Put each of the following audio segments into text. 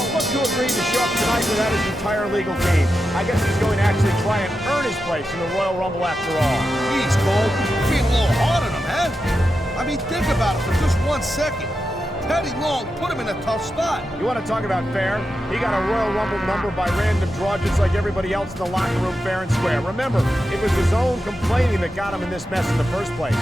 Well, look who agreed to show up tonight without his entire legal team. I guess he's going to actually try and earn his place in the Royal Rumble after all. Jeez, Cole, you're being a little hard on him, man. I mean, think about it for just 1 second. Teddy Long put him in a tough spot. You want to talk about fair? He got a Royal Rumble number by random draw just like everybody else in the locker room fair and square. Remember, it was his own complaining that got him in this mess in the first place.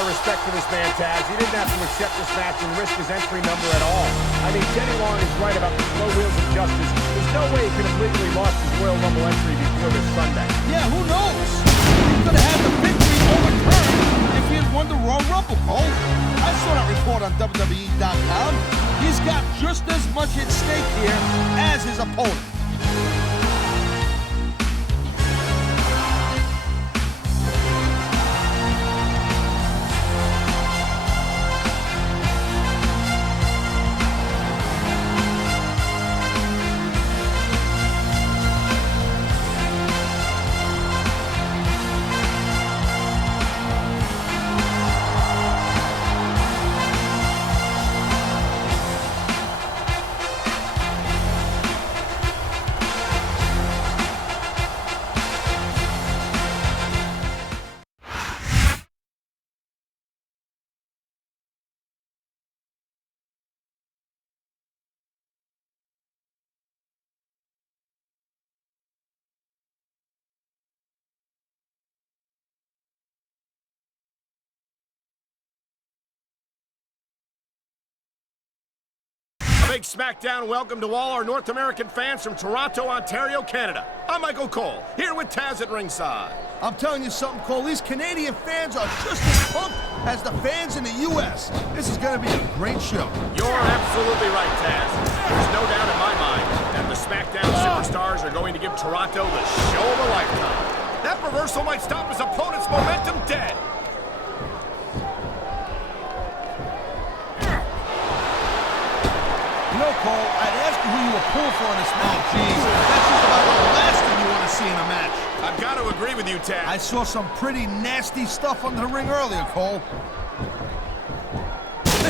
Respect for this man, Taz. He didn't have to accept this match and risk his entry number at all. I mean, Teddy Long is right about the slow wheels of justice. There's no way he could have legally lost his Royal Rumble entry before this Sunday. Yeah, who knows? He could have had the victory overturned if he had won the Royal Rumble, Cole. I saw that report on WWE.com. He's got just as much at stake here as his opponent. Big SmackDown welcome to all our North American fans from Toronto, Ontario, Canada. I'm Michael Cole, here with Taz at ringside. I'm telling you something, Cole. These Canadian fans are just as pumped as the fans in the U.S. This is going to be a great show. You're absolutely right, Taz. There's no doubt in my mind that the SmackDown superstars are going to give Toronto the show of a lifetime. That reversal might stop his opponent's momentum dead. You know, Cole, I'd ask you who you were pulling for in this match. Jeez, that's just about the last thing you want to see in a match. I've got to agree with you, Taz. I saw some pretty nasty stuff under the ring earlier, Cole.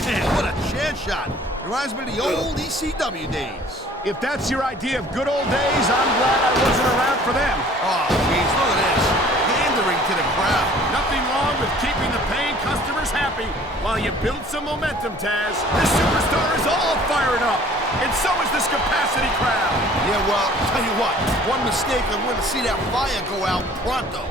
Man, what a chair shot. Reminds me of the old ECW days. If that's your idea of good old days, I'm glad I wasn't around for them. Oh, jeez, look at this. Pandering to the crowd. Nothing wrong with keeping the paying customers happy while you build some momentum, Taz. This superstar is all fired up, and so is this capacity crowd. Yeah, well, tell you what, one mistake and we're going to see that fire go out pronto.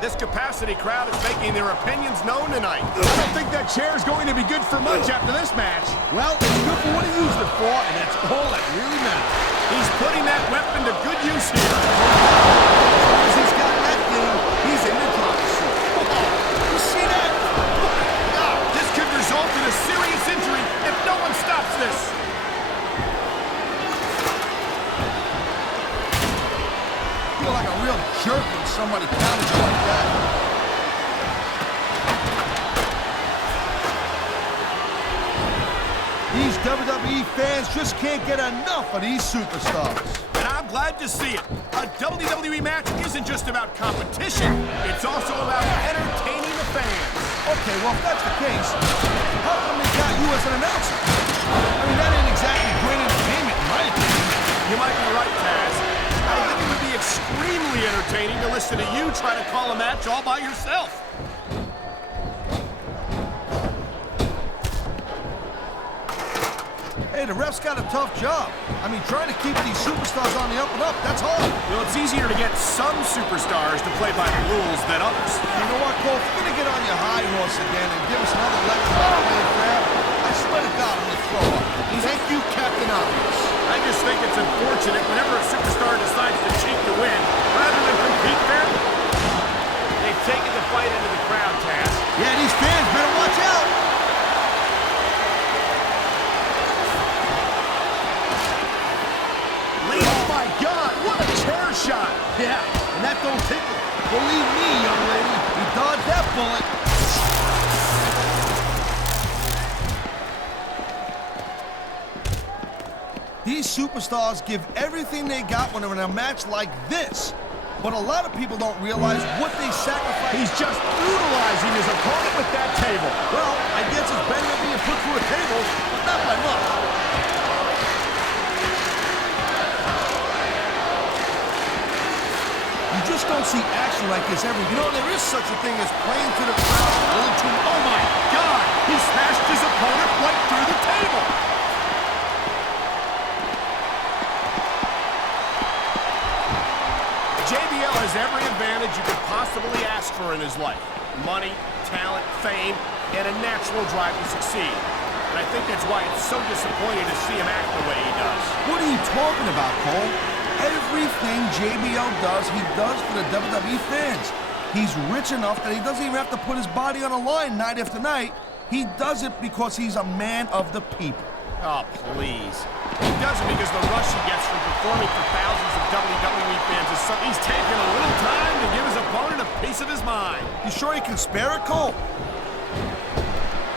This capacity crowd is making their opinions known tonight. I don't think that chair's going to be good for much after this match. Well, it's good for what he used it for, and that's all that really matters. He's putting that weapon to good use here. As long as he's got that thing, he's in the driver's seat. You see that? This could result in a serious injury if no one stops this. I feel like a real jerk when somebody counters you like that. These WWE fans just can't get enough of these superstars. And I'm glad to see it. A WWE match isn't just about competition, it's also about entertaining the fans. Okay, well, if that's the case, how come they got you as an announcer? I mean, that ain't exactly great entertainment, in my opinion. You might be right, Taz. I think it would be extremely entertaining to listen to you try to call a match all by yourself. Hey, the ref's got a tough job. I mean, trying to keep these superstars on the up and up, that's hard. Well, it's easier to get some superstars to play by the rules than others. You know what, Cole? If you're gonna get on your high horse again and give us another lecture about playing fair, I swear to God, I'm gonna throw up. Thank you, Captain Obvious. I just think it's unfortunate whenever a superstar decides to cheat to win, rather than compete fairly. They've taken the fight into the crowd, Taz. Yeah, these fans better watch out. Oh my God, what a chair shot! Yeah, and that don't tickle. Believe me, young lady, he dodged that bullet. These superstars give everything they got when they're in a match like this. But a lot of people don't realize what they sacrifice. He's just brutalizing his opponent with that table. Well, I guess it's better than being put through a table, but not by much. You just don't see action like this every. You know, there is such a thing as playing to the crowd. A little too. Oh my God! He smashed his opponent right through the table! JBL has every advantage you could possibly ask for in his life. Money, talent, fame, and a natural drive to succeed. And I think that's why it's so disappointing to see him act the way he does. What are you talking about, Cole? Everything JBL does, he does for the WWE fans. He's rich enough that he doesn't even have to put his body on the line night after night. He does it because he's a man of the people. Oh, please. He does it because the rush he gets from performing for thousands of WWE fans is something he's taken a little time to give his opponent a piece of his mind. You sure he can spare it, Cole?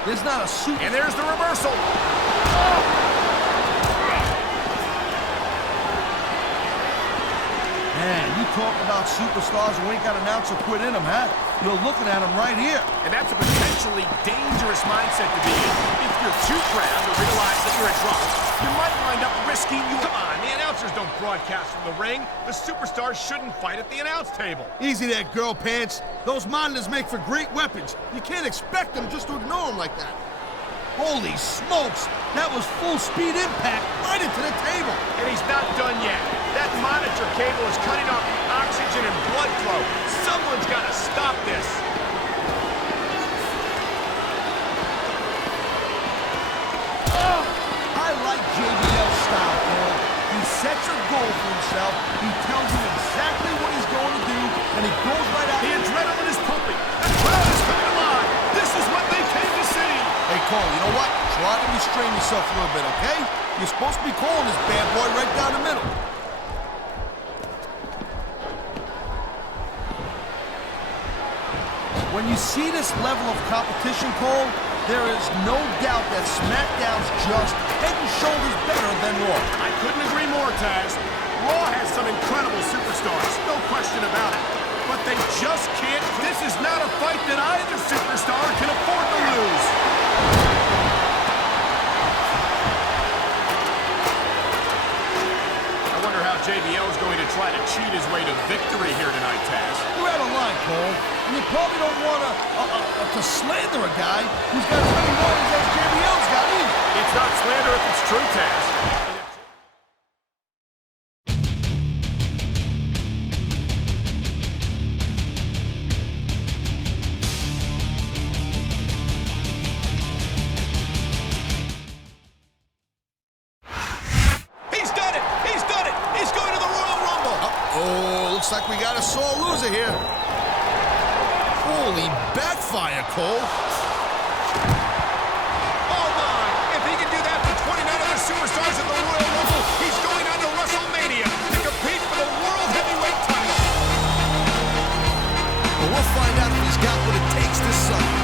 There's not a suit. And there's the reversal. Man, you talk about superstars who ain't got an ounce of quit in them, huh? You're looking at them right here. And that's a potentially dangerous mindset to be in. If you're too proud to realize that you're a drunk, you might wind up risking your... Come on, the announcers don't broadcast from the ring. The superstars shouldn't fight at the announce table. Easy there, girl pants. Those monitors make for great weapons. You can't expect them just to ignore them like that. Holy smokes! That was full speed impact right into the table. And he's not done yet. That monitor cable is cutting off the oxygen and blood flow. Someone's got to stop this. I like JBL's style, Cole. He sets a goal for himself. He tells you exactly what he's going to do, and he goes right out. The adrenaline is pumping. The crowd is coming alive. This is what they came to see. Hey, Cole, you know what? Try to restrain yourself a little bit, okay? You're supposed to be calling this bad boy right down the middle. When you see this level of competition, Cole, there is no doubt that SmackDown's just head and shoulders better than Raw. I couldn't agree more, Taz. Raw has some incredible superstars, no question about it. But they just can't... This is not a fight that either superstar can afford to lose. I wonder how JBL is going to try to cheat his way to victory here tonight, Taz. You're out of line, Cole. And you probably don't want to slander a guy who's got as many warnings as JBL's got either. It's not slander if it's true, Taz. He's done it! He's done it! He's going to the Royal Rumble! Oh, looks like we got a sore loser here. Holy backfire, Cole. Oh my! If he can do that for 29 other superstars at the Royal Rumble, he's going on to WrestleMania to compete for the World Heavyweight title! But we'll find out if he's got what it takes this Sunday.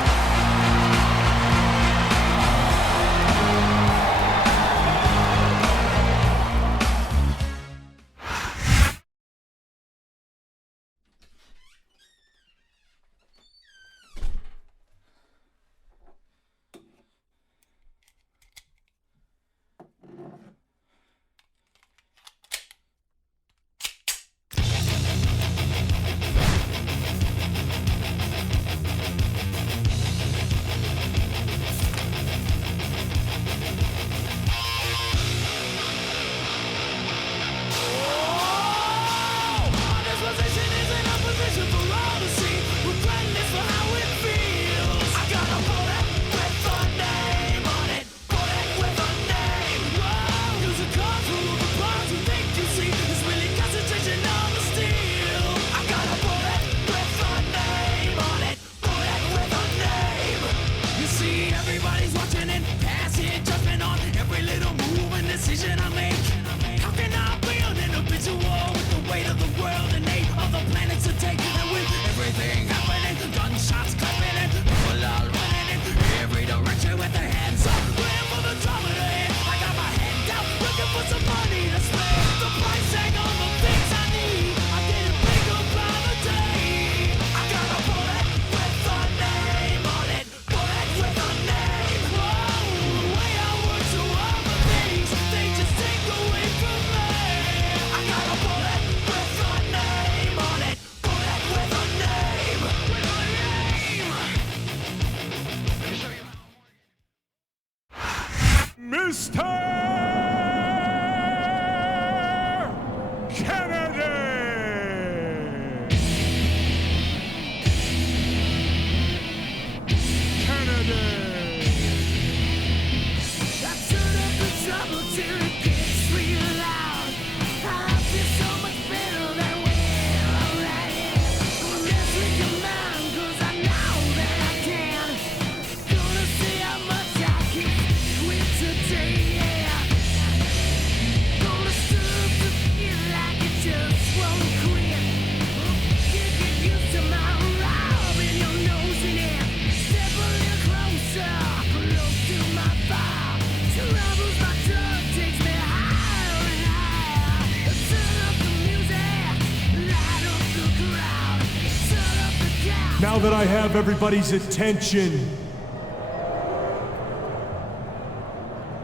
Now that I have everybody's attention,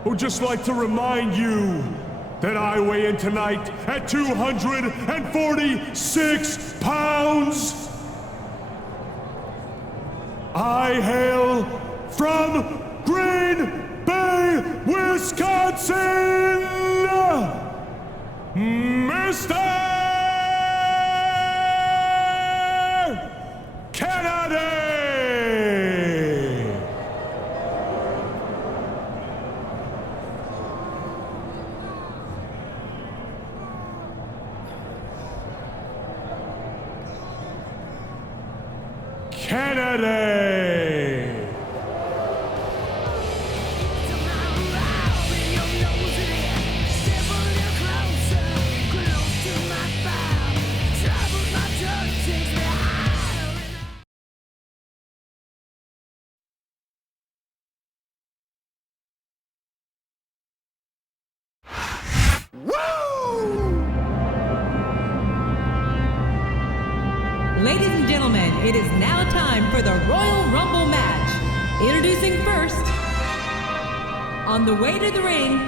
I would just like to remind you that I weigh in tonight at 246 pounds. I hail from Green Bay, Wisconsin, Mr. Kennedy! Kennedy! Ladies and gentlemen, it is now time for the Royal Rumble match. Introducing first, on the way to the ring,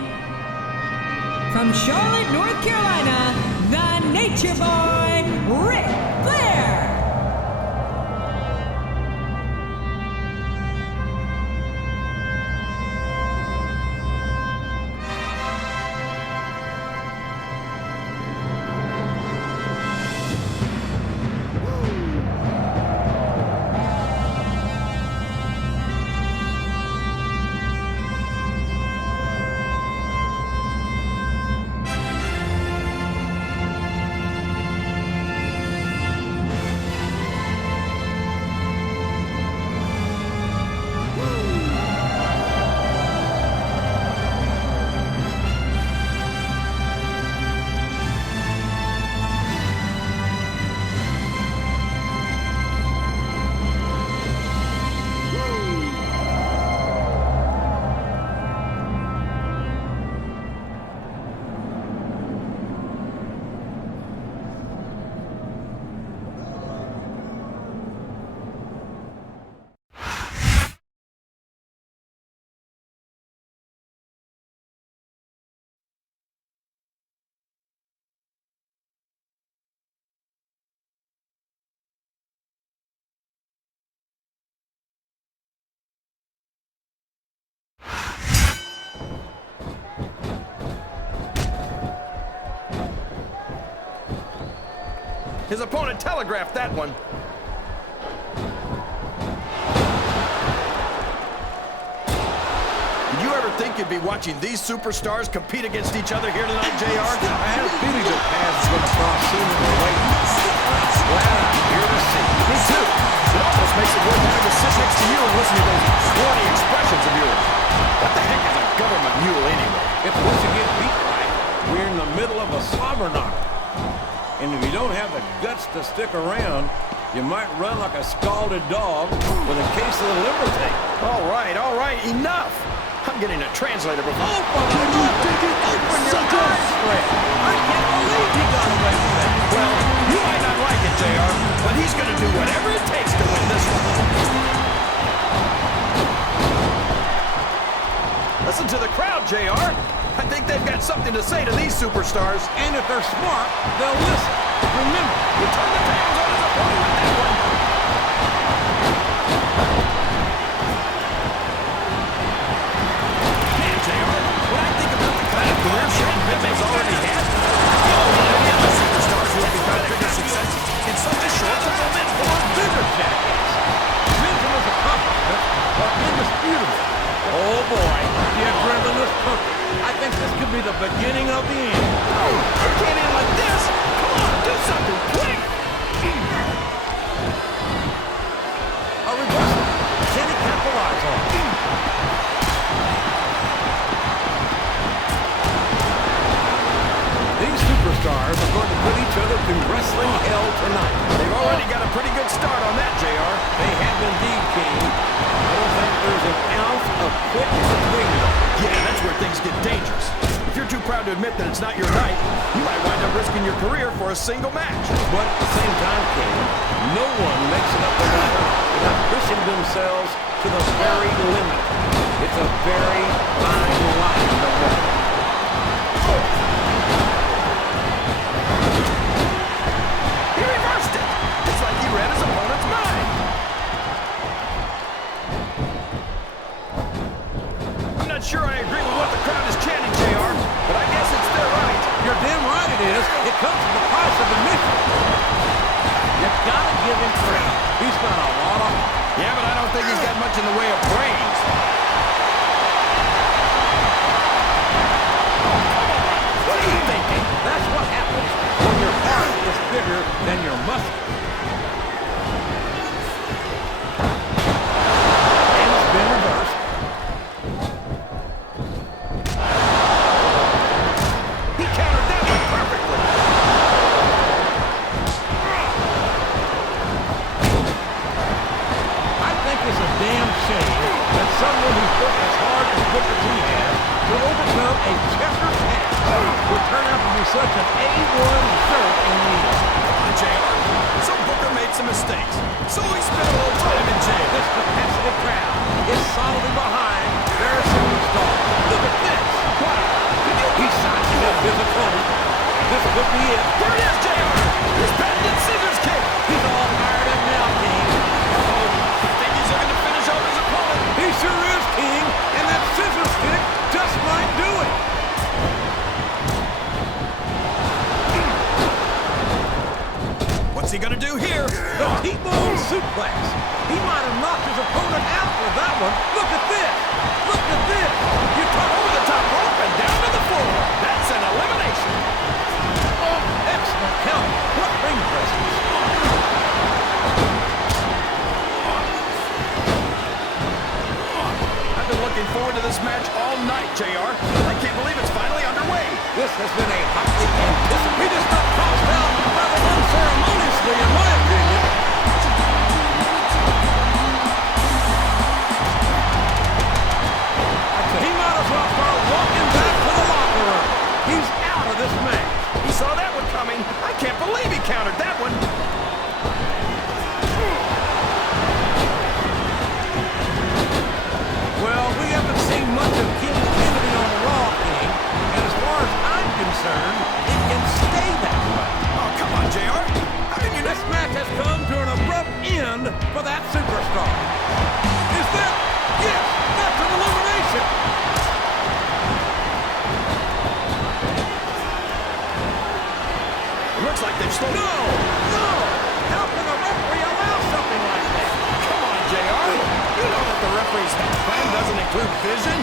from Charlotte, North Carolina, the Nature Boy, Ric Flair. His opponent telegraphed that one. Did you ever think you'd be watching these superstars compete against each other here tonight, JR? I had a feeling the paths were going to cross sooner or later. Glad I'm here to see. Me too. It almost makes it worth having to sit next to you and listen to those squirty expressions of yours. What the heck is a government mule anyway? If once you get beat right, we're in the middle of a slobber knocker. And if you don't have the guts to stick around, you might run like a scalded dog with a case of the liver tape. All right, enough! I'm getting a translator before... Open your eyes, Fred! I can't believe he got away with that. Well, you might not like it, JR, but he's going to do whatever it takes to win this one. Listen to the crowd, JR. I think they've got something to say to these superstars. And if they're smart, they'll listen. Remember, You turn the tables on his opponent with that one. Man, JR, when I think about the kind of career Shelton Benjamin's already had, I don't know any other superstars who have found bigger success in such a short time and or bigger jackets. Benjamin's accomplishments are indisputable. Oh boy, the adrenaline is pumping. I think this could be the beginning of the end. Oh, you can't end like this. Come on, do something quick. A reversal. Can he capitalize on it? These superstars are going to put each other through wrestling hell tonight. They've already got a pretty good start on that, JR. They have indeed, King. I don't think there's an ounce of quit between them. Yeah, that's where things get dangerous. If you're too proud to admit that it's not your night, you might wind up risking your career for a single match. But at the same time, King, no one makes it up the ladder without pushing themselves to the very limit. It's a very fine line to walk. He reversed it. It's like he read his opponent's mind. I'm not sure I agree with what the crowd is chanting, JR, but I guess it's their right. You're damn right it is. It comes at the price of admission. You gotta give him credit. He's got a lot of... Yeah, but I don't think he's got much in the way of brains. What are you thinking? That's what happens when your heart is bigger than your muscle. And it's been reversed. He countered that one perfectly. I think it's a damn shame that someone who's worked as hard as Booker T has to overcome a checkered past would turn out to be such an A1 shirt in the end. Come on, JR. So Booker made some mistakes. So he spent a little time in jail. This capacity crowd is solidly behind their superstar. Look at this. Wow. He's signing up his opponent. This could be it. There it is, JR. His patented scissors kick. He's all fired up now, King. I think he's looking to finish off his opponent. He sure is, King. And that scissors kick just might do it. What's he gonna do here? The T-bone suplex. He might have knocked his opponent out with that one. Look at this. Look at this. You talk over the top rope and down to the floor. That's an elimination. Oh, excellent count. What ring presence. I've been looking forward to this match all night, JR. I can't believe it's finally underway. This has been a hotly anticipated. He just got tossed out rather unceremoniously, in my opinion. He might as well start walking back to the locker room. He's out of this match. He saw that one coming. I can't believe he countered that one. Well, we haven't seen much of King Kennedy on Raw, King, and as far as I'm concerned, it can stay that way. Oh, come on, JR. How can you not... This match has come to an abrupt end for that superstar. Is that... Yes, that's an elimination. It looks like they've slowed... No! No! How can a referee allow something like that? Come on, JR. You know that the referee's plan doesn't include vision.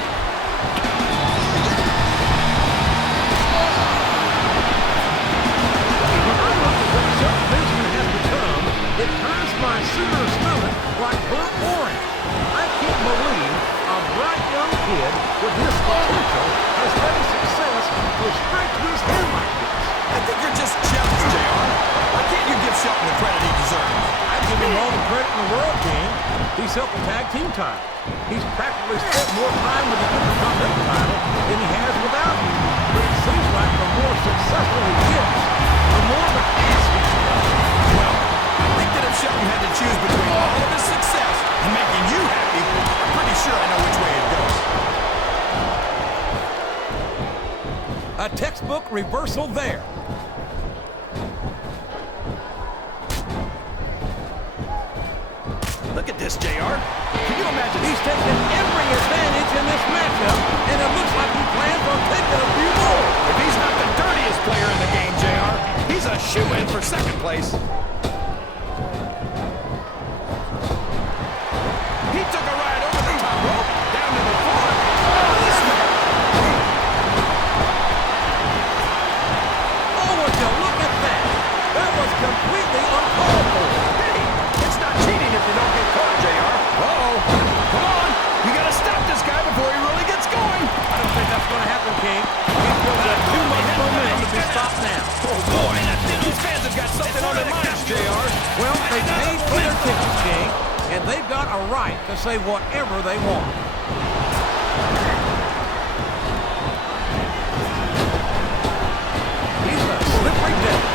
It turns my suitor stomach like burnt orange. I can't believe a bright young kid with his potential has had a success go straight to his head like this. I think you're just jealous, JR. Why can't you give Shelton the credit he deserves? I give him all the credit in the world, King. He's helped the tag team title. He's practically spent more time with the Intercontinental title than he has without it. But it seems like the more successful he gets, the more of an ass he becomes. Well, I think that if Shelton had to choose between all of his success and making you happy, I'm pretty sure I know which way it'd go. A textbook reversal there. Look at this, JR. Can you imagine? He's taken every advantage in this matchup, and it looks like he plans on taking a few more. If he's not the dirtiest player in the game, JR, he's a shoo-in for second place. He took a ride over the top rope, down to the floor. This man. Oh, would you look at that? That was completely uncalled for. Hey, it's not cheating if you don't get caught, JR. Uh-oh. Come on. You got to stop this guy before he really gets going. I don't think that's going to happen, King. He's built up too much momentum to be stopped now. Oh, boy. These fans have got something on their minds, JR. Well, they paid for their tickets, King, and they've got a right to say whatever they want. He's a slippery devil.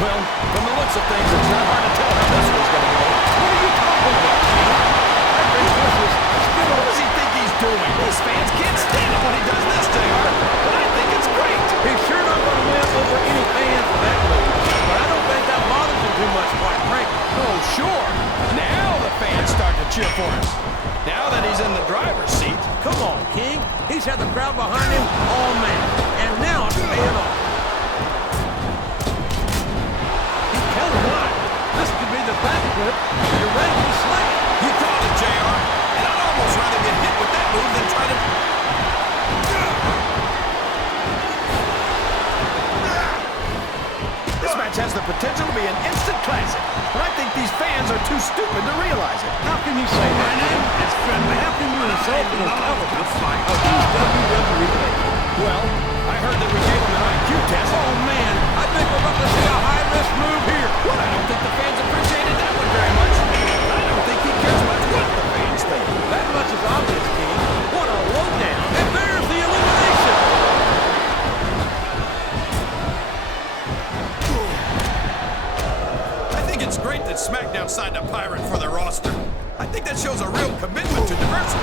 Well, from the looks of things, it's not hard to tell how this one's going to go. What are you talking about, King? I think this is still... What does he think he's doing? These fans can't stand it when he does this, JR. But I think it's great. He's sure not going to win over any fans for that move, but I don't think that bothers him too much, quite frankly. Oh, sure. Now the fans start to cheer for him. Now that he's in the driver's seat. Come on, King. He's had the crowd behind him all match, and now it's paying off. He's telling line. This could be the backflip. You're ready to slay it. You called it, JR. And I'd almost rather get hit with that move than try to... This match has the potential to be an instant classic, but I think these fans are too stupid to realize it. How can you say that? It's Finley. How can you insult the intelligence of these WWE fans? Well, I heard that we gave him an IQ test. Oh, man. I think we're about to see a high-risk move here. Well, I don't think the fans appreciated that one very much. I don't think he cares much what the fans think. That much is obvious, King. What a lowdown. And there's the elimination. I think it's great that SmackDown signed a pirate for their roster. I think that shows a real commitment to diversity.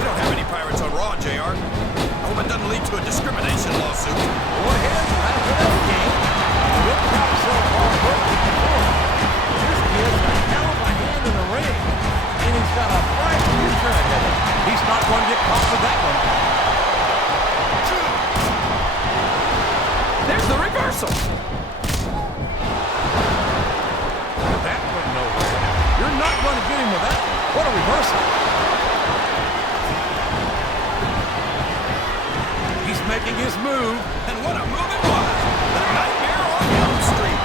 We don't have any pirates on Raw, JR. I hope it doesn't lead to a discrimination lawsuit. Go ahead. That's another game. We'll try to sell Paul Burke before. This kid's a hell of a hand in the ring. And he's got a bright future ahead of him. He's not going to get caught with that one. There's the reversal. That went nowhere. You're not going to get him with that one. What a reversal. He's making his move. And what a move it was. The Nightmare on Elm Street.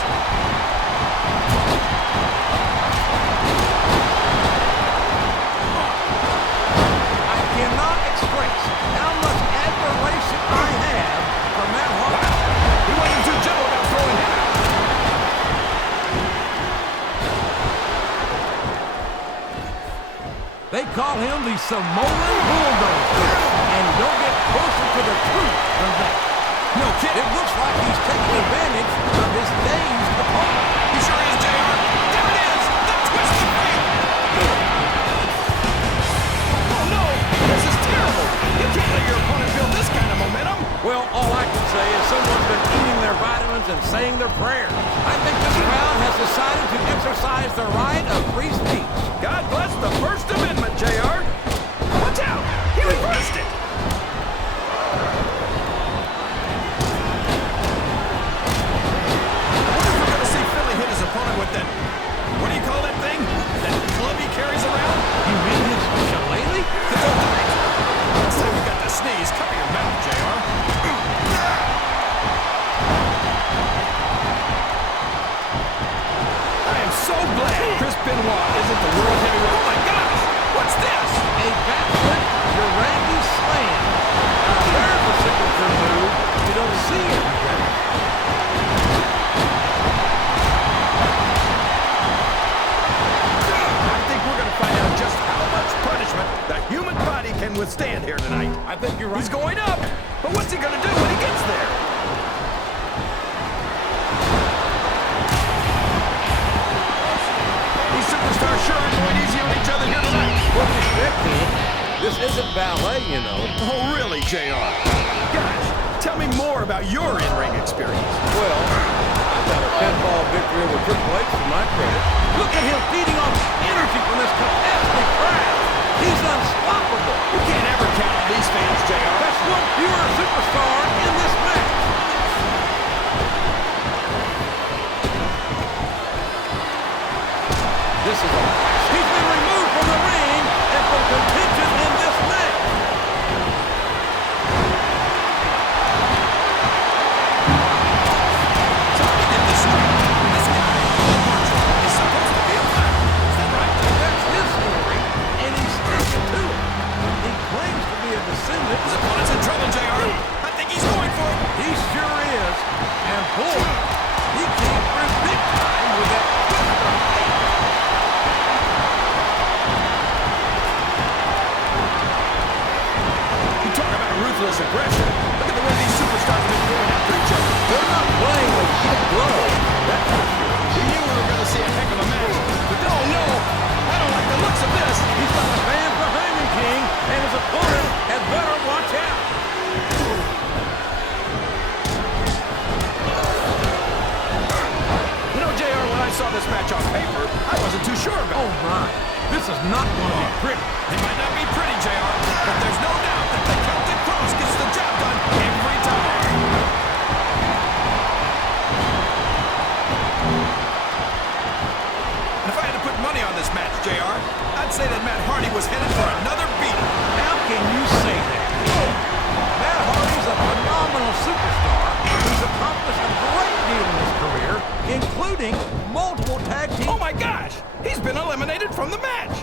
I cannot express how much admiration I have for Matt Hardy. He wasn't too gentle about throwing him out. They call him the Samoan Bulldozer, and don't get closer to the truth than that. No kidding. It looks like he's taking advantage of his dazed opponent. He sure is, JR. There it is. The twisted fate. Oh, no. This is terrible. You can't let your opponent build this kind of momentum. Well, all I can say is someone's been eating their vitamins and saying their prayers. I think this crowd has decided to exercise the right of free speech. God bless the First Amendment, JR. Watch out. He reversed it. I wonder if we're going to see Philly hit his opponent with that, what do you call that thing? That club he carries around? You mean his shillelagh? Last time you got to sneeze, cover your mouth, JR. I am so glad Chris Benoit isn't the world heavyweight. Oh my gosh! What's this? A backflip Urangi slam. Now there's a signature move you don't see every day. I think we're going to find out just how much punishment the human body can withstand here tonight. I think you're right. He's going up, but what's he going to do when he gets there? These superstars sure are going easy on each other here tonight. What do you expect, kid? This isn't ballet, you know. Oh, really, JR? Gosh, tell me more about your in-ring experience. Well, I've got a pinfall victory over Triple H to my credit. Look at him feeding on energy from this competitive crowd. He's unstoppable. You can't ever count on these fans, JR. That's one fewer superstar in this match. This is a... He's been removed from the ring and from contention in this match. So let me get this straight. This guy, is supposed to be a pirate. Is that right? That's his story, and he's sticking to it. He claims to be a descendant. His opponent's in trouble, JR. this match on paper, I wasn't too sure about. Oh, my. This is not going to be pretty. It might not be pretty, JR, but there's no doubt that the Celtic Cross gets the job done every time. And if I had to put money on this match, JR, I'd say that Matt Hardy was headed for another beating. How can you say that? Matt Hardy's a phenomenal superstar who's accomplished a great deal in his career, including multiple tag team... Oh, my gosh! He's been eliminated from the match!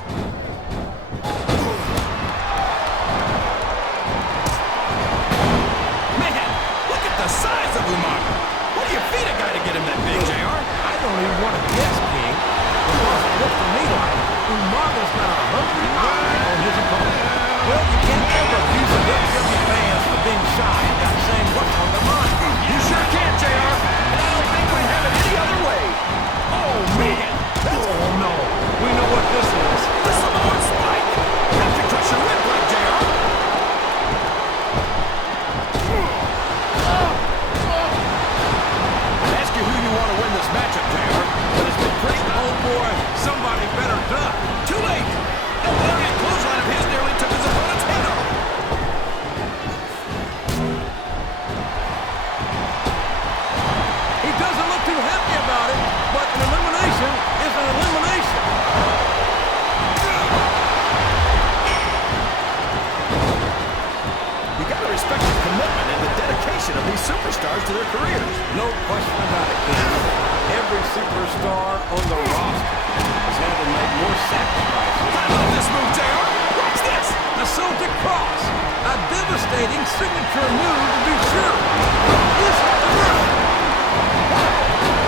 Man, look at the size of Umaga! What do you feed a guy to get him that big, JR? I don't even want to guess, King, because it looks to me like Umaga's got a hungry eye on his opponent. Well, you can't ever accuse the WWE fans for being shy about saying what's on their mind. You sure can, JR, and I don't think we'd have it any other way. Oh, man! Oh, no. We know what this is. The Samoan Spike! That could crush your windpipe, JR! I'd ask you who you want to win this matchup, JR, but it's been pretty... Oh, boy. Somebody better duck. Too late! That Lariat clothesline of his nearly took his opponent's head off. He doesn't look too happy about it, but an elimination is an elimination. You gotta respect the commitment and the dedication of these superstars to their careers. No question about it, King. Every superstar on the roster has had to make more sacrifices. I love this move, JR! Watch this! The Celtic Cross, a devastating signature move to be sure. This is the move.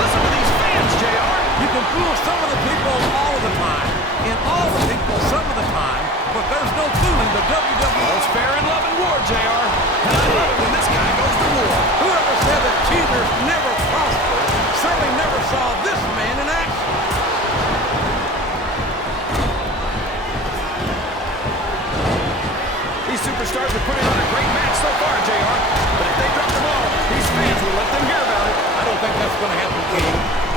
Listen to these fans, JR! You can fool some of the people all of the time, and all the people some of the time, but there's no fooling the WWE. All's fair in love and war, JR. And I love it when this guy goes to war. Whoever said that cheaters never prosper certainly never saw this man in action. These superstars are putting on a great match so far, JR. But if they drop the ball, these fans will let them hear about it. I don't think that's going to happen, King.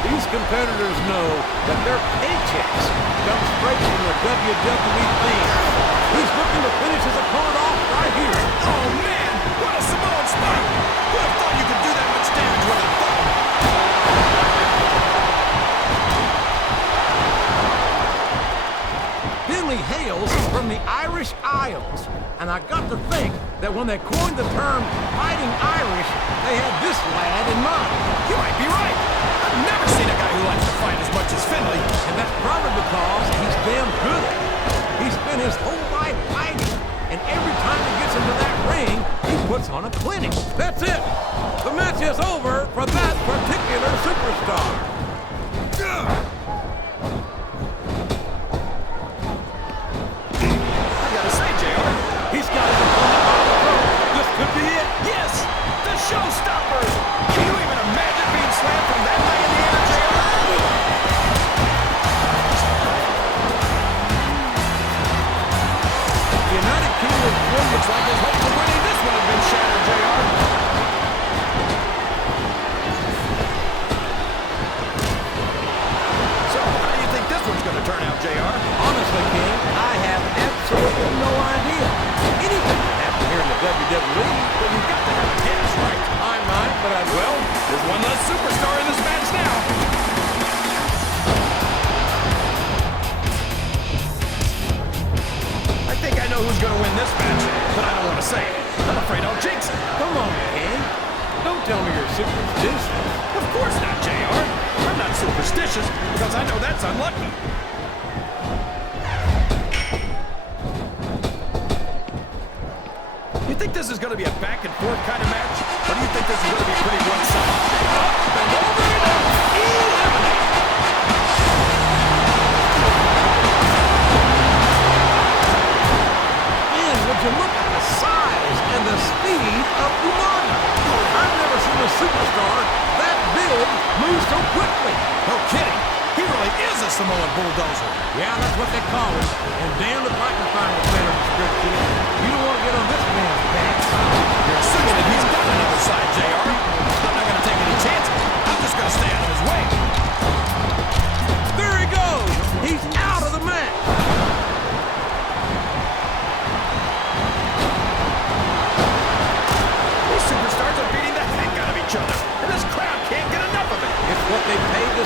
These competitors know that their paychecks come straight from the WWE fans. He's looking to finish his opponent off right here. Oh, man! What a Samoan spike! Who would have thought you could do that much damage with a thumb? Finley hails from the Irish Isles, and I got to think that when they coined the term Fighting Irish, they had this lad in mind. You might be right. I've never seen a guy who likes to fight as much as Finley. And that's probably because he's damn good at it. He spent his whole life fighting, and every time he gets into that ring, he puts on a clinic. That's it. The match is over for that particular superstar. I gotta say, JR, He's got his opponent by the throat. This could be it. yes! The showstoppers! Can you even imagine being slammed from that high in the air, JR? The United Kingdom Looks like his hopes of winning this one have been shattered, JR. So, how do you think this one's gonna turn out, JR? Honestly, King, I have absolutely no idea. Anything can happen here in the WWE. Well, you've got to have a guess, right? I might, but I will. Well, there's one less superstar in this match now. I think I know who's gonna win this match, but I don't want to say it. I'm afraid I'll jinx it. Come on, King. Don't tell me you're superstitious. Of course not, JR. I'm not superstitious because I know that's unlucky. You think this is going to be a back and forth kind of match? Or do you think this is going to be pretty one-sided? Up and over and up. Eliminate. Man, would you look at the size and the speed of Umaga? I've never seen a superstar that big move so quickly. No kidding. He really is a Samoan bulldozer. Yeah, that's what they call him. And damn if I can find a better description. You don't want to get on this man's back. You're assuming that he's got another side, JR. I'm not going to take any chances. I'm just going to stay out of his way.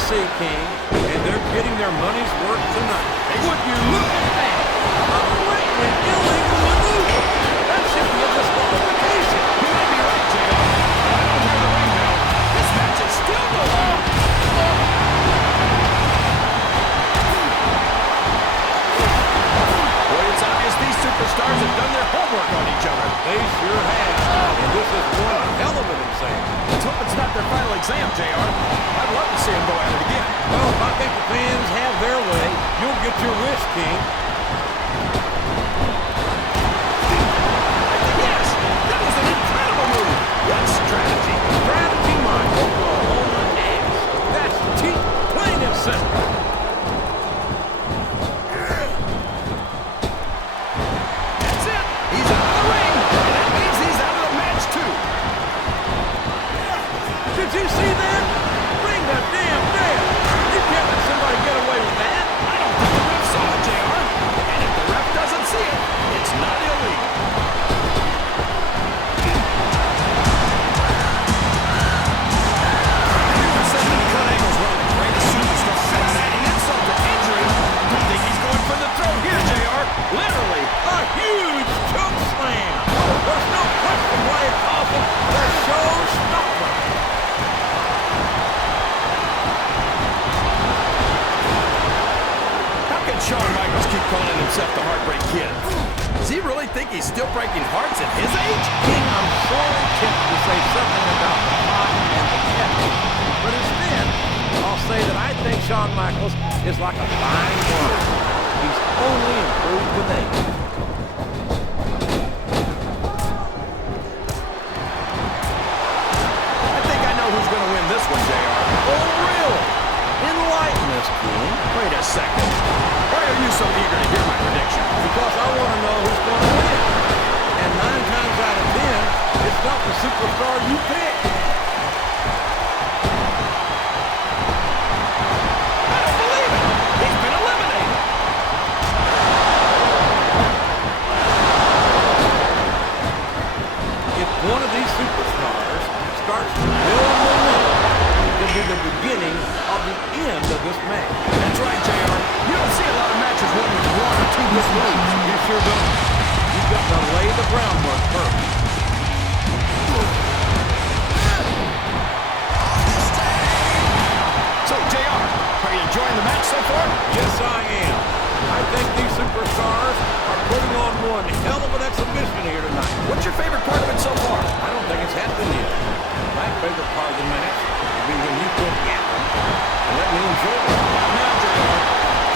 see, King, and they're getting their money's worth tonight. Would you look at that? A great illegal maneuver. That should be a disqualification. You may be right, JR. I don't hear the ring bell. This match is still going on. Boy, it's obvious these superstars have done their homework on each other. They sure have. And this is one hell of an exam. Let's hope it's not their final exam, JR. I'd love to see them go at it again. Well, if I think the fans have their way, you'll get your wish, King. Yes, that was an incredible move. What strategy? Strategy, my Oklahoma ass. That's cheap, plain and simple. That's it. He's out of the ring, and that means he's out of the match, too. Did you see that? Bring the damn bell. You can't let somebody get away with that. I don't think the ref saw it, JR. And if the ref doesn't see it, it's not illegal. Cut angles one of the greatest superstars. Adding insult to injury. I think he's going for the throat here, JR. Literally. A huge choke slam. There's no question why it's awful. The show's stopper. How can Shawn Michaels keep calling himself the Heartbreak Kid? Does he really think he's still breaking hearts at his age? King, I'm sorely tempted to say something about the pot and the kettle. But instead, I'll say that I think Shawn Michaels is like a fine wine. He's only improved with age. I think I know who's going to win this one, JR. Oh, really? Enlighten us, King. Wait a second. Why are you so eager to hear my prediction? Because I want to know who's going to win. And 9 times out of 10, it's not the superstar you pick. I don't believe it. He's been eliminated. If one of these superstars starts to build momentum, it could be the beginning of the end of this match. That's right, JR. You don't see a lot of matches won with 1 or 2 good moves. You sure don't. You've got to lay the groundwork first. So, JR, are you enjoying the match so far? Yes, I am. I think these superstars are putting on one hell of an exhibition here tonight. What's your favorite part of it so far? I don't think it's happened yet. My favorite part of the match will be when you quit yapping and let me enjoy it. Now, JR,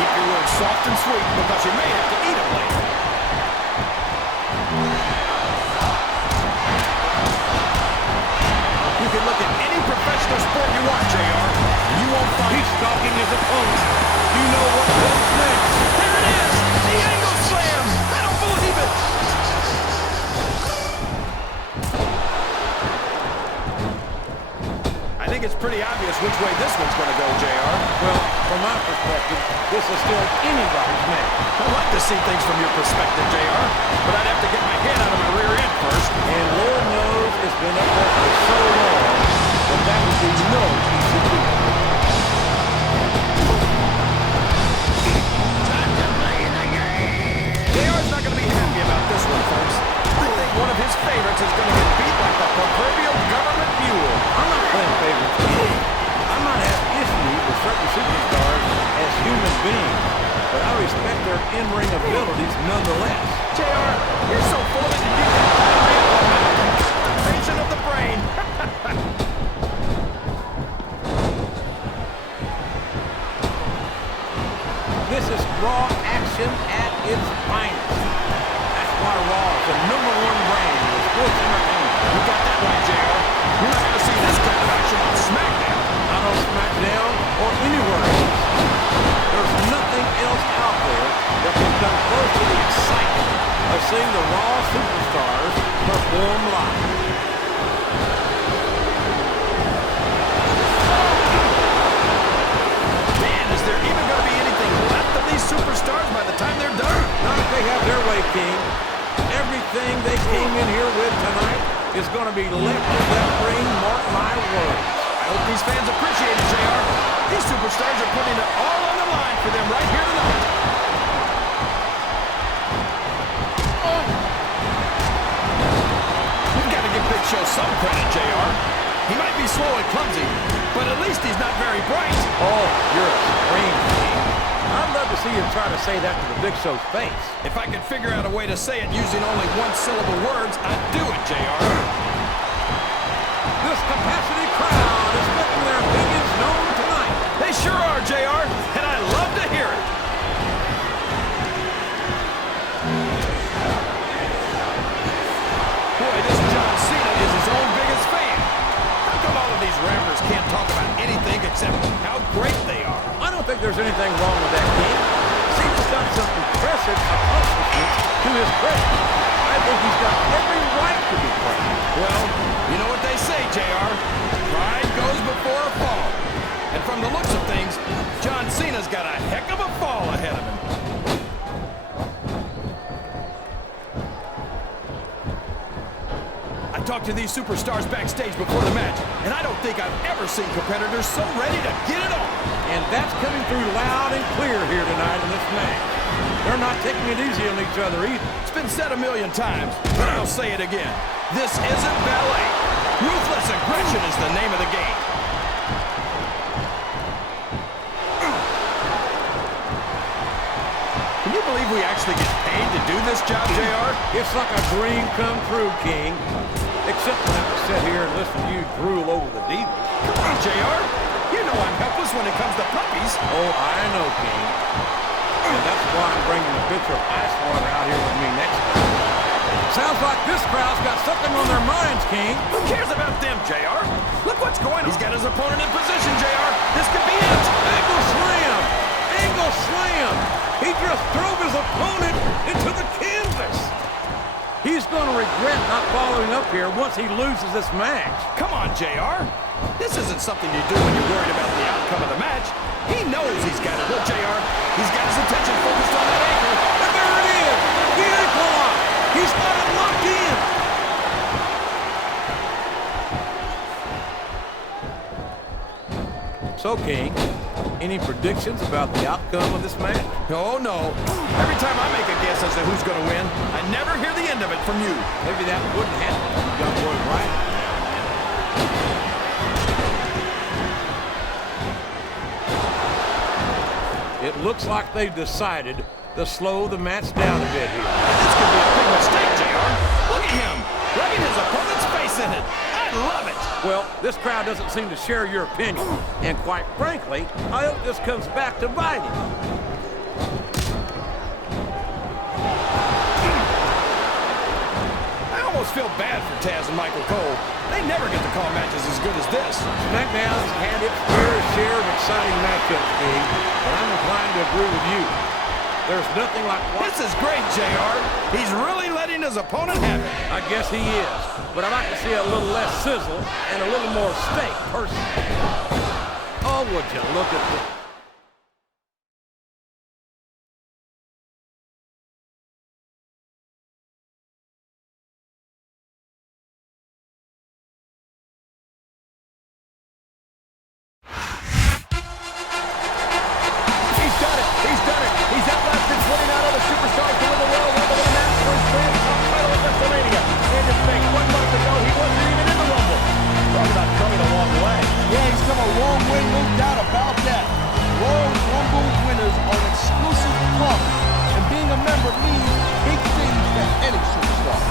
keep your words soft and sweet because you may have to eat them later. You can look at any professional sport you want, JR, and you won't find... He's stalking his opponent. You know what comes next. There it is! The angle slam! I don't believe it! I think it's pretty obvious which way this one's going to go, JR. Well, from my perspective, this is still anybody's match. I'd like to see things from your perspective, JR, but I'd have to get my head out of my rear end first. And Lord knows it's been up there for so long that would be no easy feat. JR's not going to be happy about this one, folks. I think one of his favorites is going to get beat like the proverbial government mule. I'm not playing favorites. I might have issues with certain superstars as human beings, but I respect their in-ring abilities nonetheless. JR, you're so full of it that you can contamination of the brain. This is Raw action at its finest. That's why Raw is the #1 brand in sports entertainment. You got that right, JR. You're not going to see this kind of action on SmackDown. Not on SmackDown or anywhere else. There's nothing else out there that can come close to the excitement of seeing the Raw superstars perform live. Man, is there even going to be anything left of these superstars by the time they're done? Not if they have their way, King. Everything they came in here with tonight is going to be left in that ring, mark my words. Hope these fans appreciate it, JR. These superstars are putting it all on the line for them right here tonight. You've got to give Big Show some credit, JR. He might be slow and clumsy, but at least he's not very bright. Oh, you're a scream king. I'd love to see him try to say that to the Big Show's face. If I could figure out a way to say it using only one-syllable words, I'd do it, JR. This capacity crowd is making their opinions known tonight. They sure are, JR, and I love to hear it. Boy, this John Cena is his own biggest fan. How come all of these rappers can't talk about anything except how great they are? I don't think there's anything wrong with that, King. Cena's done some impressive accomplishments to his credit. I think he's got every right to be proud. Well, you know what they say, JR. Pride goes before a fall. And from the looks of things, John Cena's got a heck of a fall ahead of him. I talked to these superstars backstage before the match, and I don't think I've ever seen competitors so ready to get it on. And that's coming through loud and clear here tonight in this match. They're not taking it easy on each other either. It's been said a million times, but I'll say it again. This isn't ballet. Ruthless aggression is the name of the game. Can you believe we actually get paid to do this job, JR? It's like a dream come true, King. Except when I have to sit here and listen to you drool over the divas. Come on, JR. You know I'm helpless when it comes to puppies. Oh, I know, King. And that's why I'm bringing a pitcher of ice water out here with me next time. Sounds like this crowd's got something on their minds, King. Who cares about them, JR? Look what's going on. He's got his opponent in position, JR. This could be it. Angle slam! Angle slam! He just drove his opponent into the canvas. He's going to regret not following up here once he loses this match. Come on, JR. This isn't something you do when you're worried about the outcome of the match. He knows he's got it. Look, JR, he's got his attention focused on that ankle. And there it is! The ankle lock! He's got it locked in! So, King, any predictions about the outcome of this match? Oh, no. Every time I make a guess as to who's going to win, I never hear the end of it from you. Maybe that wouldn't happen if you got one right. It looks like they've decided to slow the match down a bit here. This could be a big mistake, JR. Look at him, rubbing his opponent's face in it. I love it. Well, this crowd doesn't seem to share your opinion. And quite frankly, I hope this comes back to bite him. I almost feel bad for Taz and Michael Cole. They never get to call matches as good as this. SmackDown's had its fair share of exciting matchups, King, but I'm inclined to agree with you. There's nothing like This is great, JR. He's really letting his opponent have it. I guess he is, but I'd like to see a little less sizzle and a little more steak, personally. Oh, would you look at this? He's done it. He's done it. He's outlasted 29 other superstars to win the Royal Rumble and match for his grand top title at WrestleMania. And to think, 1 month ago, he wasn't even in the Rumble. Talk about coming a long way. Yeah, he's come a long way, no doubt about that. Royal Rumble winners are an exclusive club, and being a member means big things to any superstar.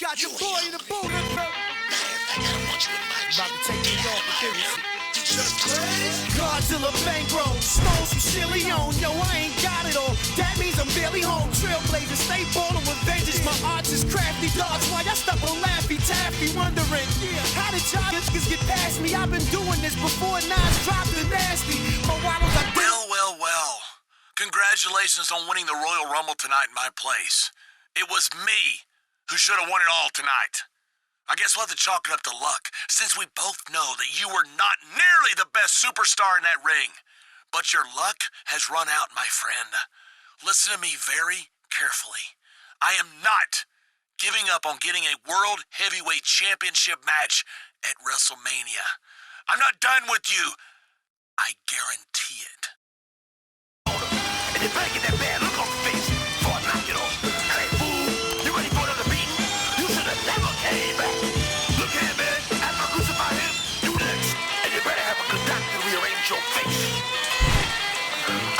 Got your boy in the boot. About to take me off with this. Godzilla bankroll, stole some Chili on. Yo, I ain't got it all. That means I'm daily home. Trailblazer, stay ballin' with vengeance. My arts is crafty dogs. Why y'all stuck on Laffy Taffy? Wondering, how did y'all niggas get past me? I've been doing this before Nas dropped the nasty. My waddles are Well. Congratulations on winning the Royal Rumble tonight in my place. It was me who should have won it all tonight. I guess we'll have to chalk it up to luck, since we both know that you were not nearly the best superstar in that ring. But your luck has run out, my friend. Listen to me very carefully. I am not giving up on getting a World Heavyweight Championship match at WrestleMania. I'm not done with you. I guarantee it. And you're better get that bad look on your face before I knock it off. Hey, fool, you ready for another beating? You should have never came back. Look here, man, after I crucify him, you next. And you better have a good doctor to rearrange your face.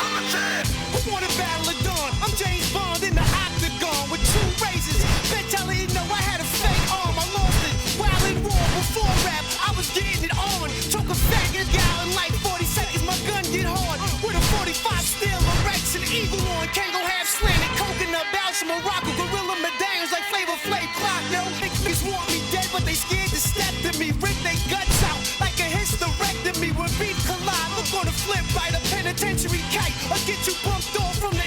I'm the champ. Who won a battle of dawn? I'm James Bond in the octagon with 2 razors. Bet y'all didn't know I had a fake arm. I lost it wild and raw before rap. I was getting it on. Took a faggot gal in like 40 seconds. My gun get hard with a 45 steel erection. Eagle on, Kango half slanted, coconut bells, Morocco, gorilla medallions like Flavor Flav clock. Yo, niggas want me dead, but they scared to step to me. Rip they guts out like a hysterectomy when beef collide. Look on the flip right, a penitentiary